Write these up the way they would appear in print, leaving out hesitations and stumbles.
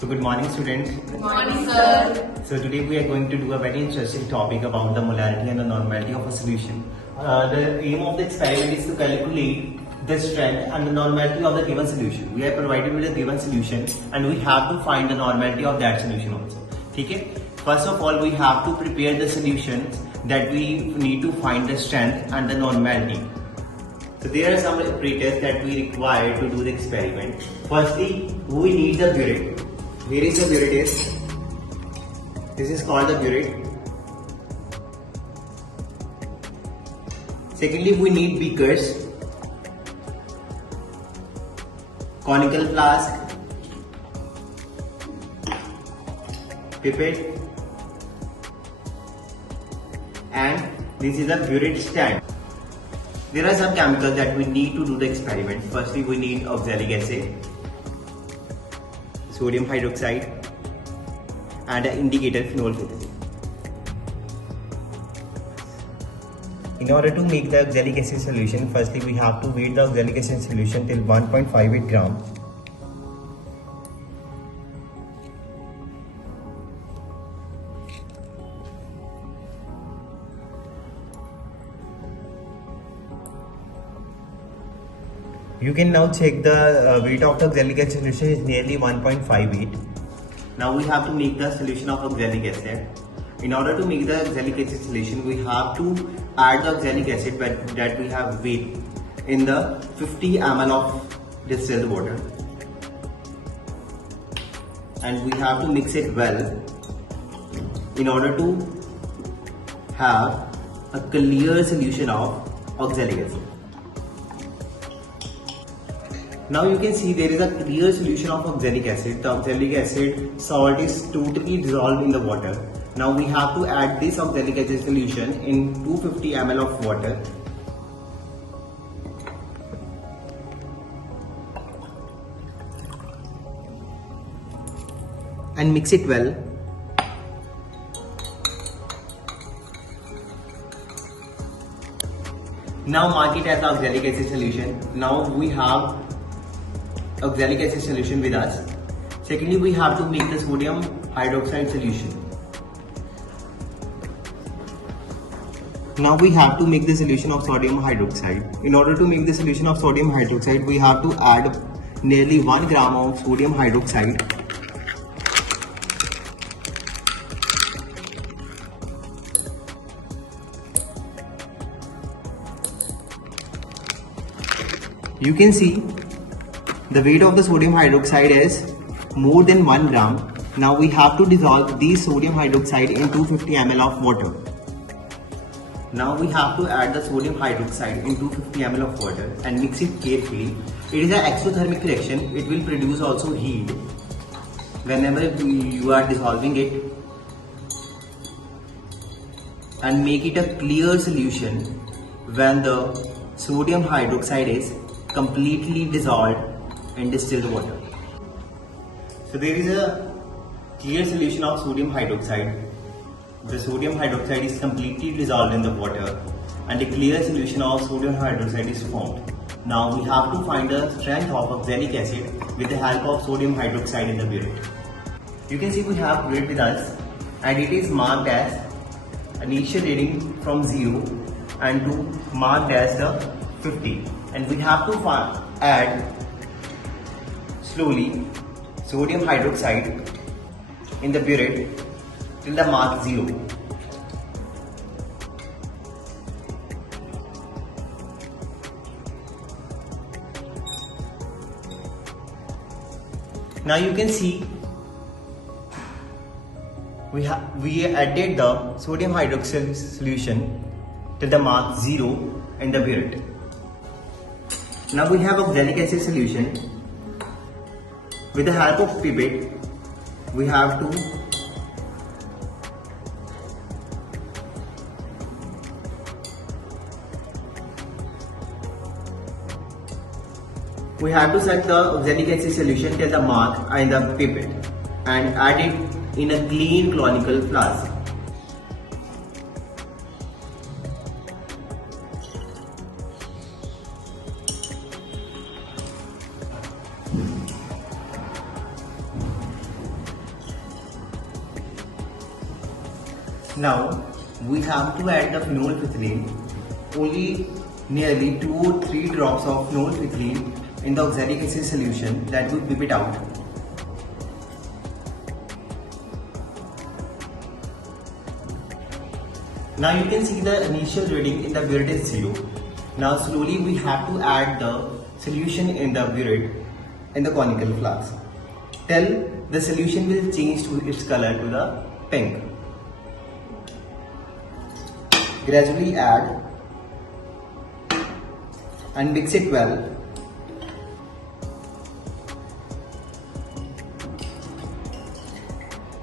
So good morning students. Good morning, sir. So today we are going to do a very interesting topic about the molarity and the normality of a solution. The aim of the experiment is to calculate the strength and the normality of the given solution. We are provided with a given solution and we have to find the normality of that solution also. Okay? First of all, we have to prepare the solutions that we need to find the strength and the normality. So there are some operators that we require to do the experiment. Firstly, we need the burette. Here is the burette. This is called the burette. Secondly, we need beakers, conical flask, pipette, and this is a burette stand. There are some chemicals that we need to do the experiment. Firstly, we need oxalic acid, sodium hydroxide, and an indicator phenol phthalate. In order to make the oxalic acid solution, firstly we have to weigh the oxalic acid solution till 1.58 gram. You can now check the weight of the oxalic acid solution is nearly 1.58. Now we have to make the solution of oxalic acid. In order to make the oxalic acid solution, we have to add the oxalic acid that we have weighed in the 50 ml of distilled water. And we have to mix it well in order to have a clear solution of oxalic acid. Now you can see there is a clear solution of oxalic acid. The oxalic acid salt is totally dissolved in the water. Now we have to add this oxalic acid solution in 250 ml of water. And mix it well. Now mark it as the oxalic acid solution. Now we have oxalic acid solution with us. Secondly, we have to make the sodium hydroxide solution. Now we have to make the solution of sodium hydroxide. In order to make the solution of sodium hydroxide, we have to add nearly 1 gram of sodium hydroxide. You can see the weight of the sodium hydroxide is more than 1 gram. Now we have to dissolve this sodium hydroxide in 250 ml of water. Now we have to add the sodium hydroxide in 250 ml of water and mix it carefully. It is an exothermic reaction. It will produce also heat whenever you are dissolving it, and make it a clear solution when the sodium hydroxide is completely dissolved in distilled water. So there is a clear solution of sodium hydroxide. The sodium hydroxide is completely dissolved in the water and a clear solution of sodium hydroxide is formed. Now we have to find the strength of oxalic acid with the help of sodium hydroxide in the burette. You can see we have burette with us and it is marked as initial reading from 0 and to marked as the 50, and we have to add slowly sodium hydroxide in the burette till the mark 0. Now you can see we added the sodium hydroxide solution till the mark 0 in the burette. Now we have oxalic acid solution. With the help of pipette, we have to set the oxalic acid solution till the mark in the pipette and add it in a clean conical flask. Now we have to add the phenolphthalein, only nearly 2 or 3 drops of phenolphthalein in the oxalic acid solution, that will pip it out. Now you can see the initial reading in the burette is 0. Now slowly we have to add the solution in the burette in the conical flask till the solution will change to its color to the pink. Gradually add and mix it well.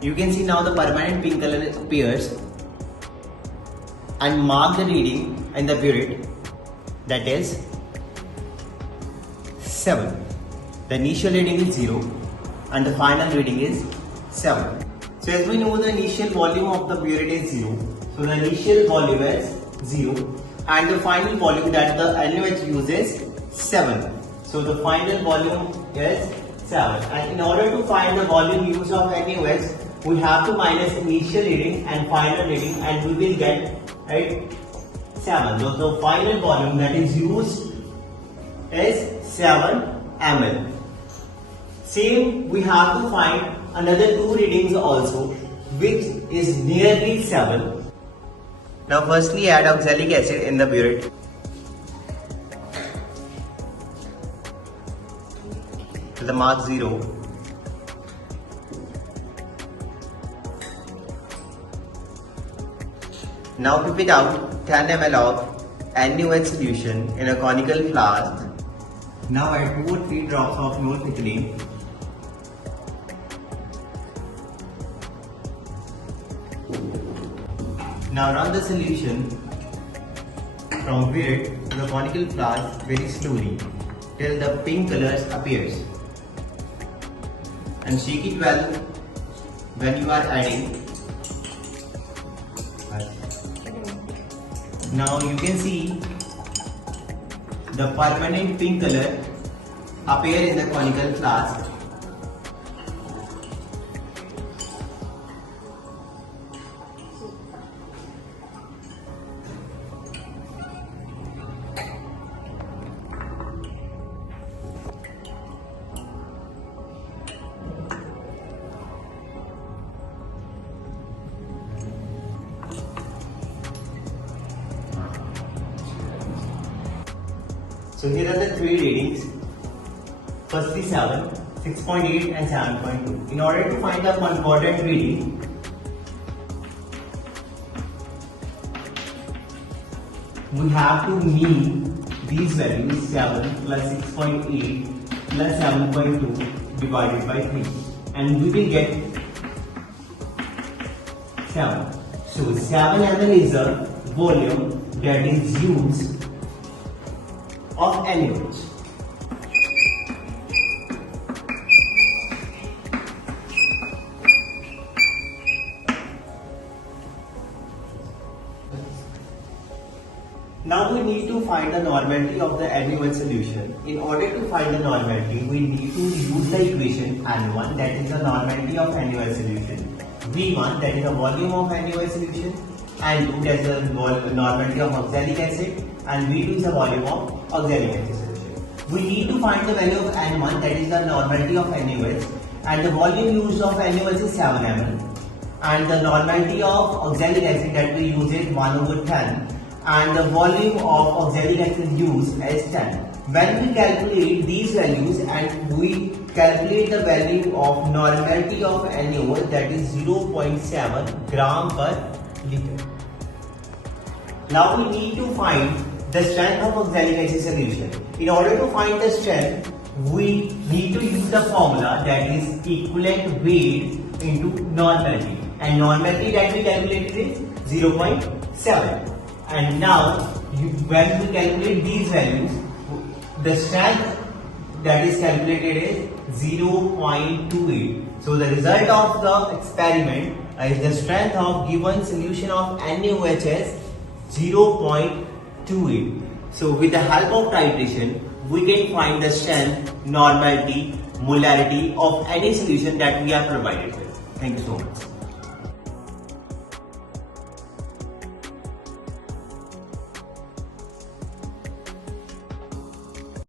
You can see now the permanent pink color appears, and mark the reading in the burette, that is 7. The initial reading is 0 and the final reading is 7. So as we know, the initial volume of the burette is 0. So the initial volume is 0 and the final volume that the NaOH uses 7. So the final volume is 7, and in order to find the volume used of NaOH, we have to minus initial reading and final reading, and we will get, right, 7. So the final volume that is used is 7 ml. Same, we have to find another 2 readings also, which is nearly 7. Now firstly add oxalic acid in the burette. To the mark 0. Now pip it out 10 ml of NaOH solution in a conical flask. Now add 2 or 3 drops of phenolphthalein. Now run the solution from burette to the conical flask very slowly till the pink colors appears, and shake it well when you are adding. Now you can see the permanent pink color appear in the conical flask. So here are the 3 readings, firstly 7, 6.8 and 7.2. In order to find the concordant reading, we have to mean these values, 7 plus 6.8 plus 7.2 divided by 3, and we will get 7. So 7 ml is the volume that is used of NaOH. Now we need to find the normality of the NaOH solution. In order to find the normality, we need to use the equation N1, that is the normality of NaOH solution, V1, that is the volume of NaOH solution, N2, that is the normality of oxalic acid, and V2 is the volume of oxalic acid solution. We need to find the value of N1, that is the normality of NaOH, and the volume used of NaOH is 7 ml, and the normality of oxalic acid that we use is 1/10, and the volume of oxalic acid used is 10. When we calculate these values and we calculate the value of normality of NaOH, that is 0.7 gram per liter. Now we need to find the strength of oxalic acid solution. In order to find the strength, we need to use the formula, that is equivalent weight into normality, and normality that we calculated is 0.7. And now when we calculate these values, the strength that is calculated is 0.28. So the result of the experiment is the strength of given solution of NaOH is 0.28. So with the help of titration, we can find the strength, normality, molarity of any solution that we are provided with. Thank you so much.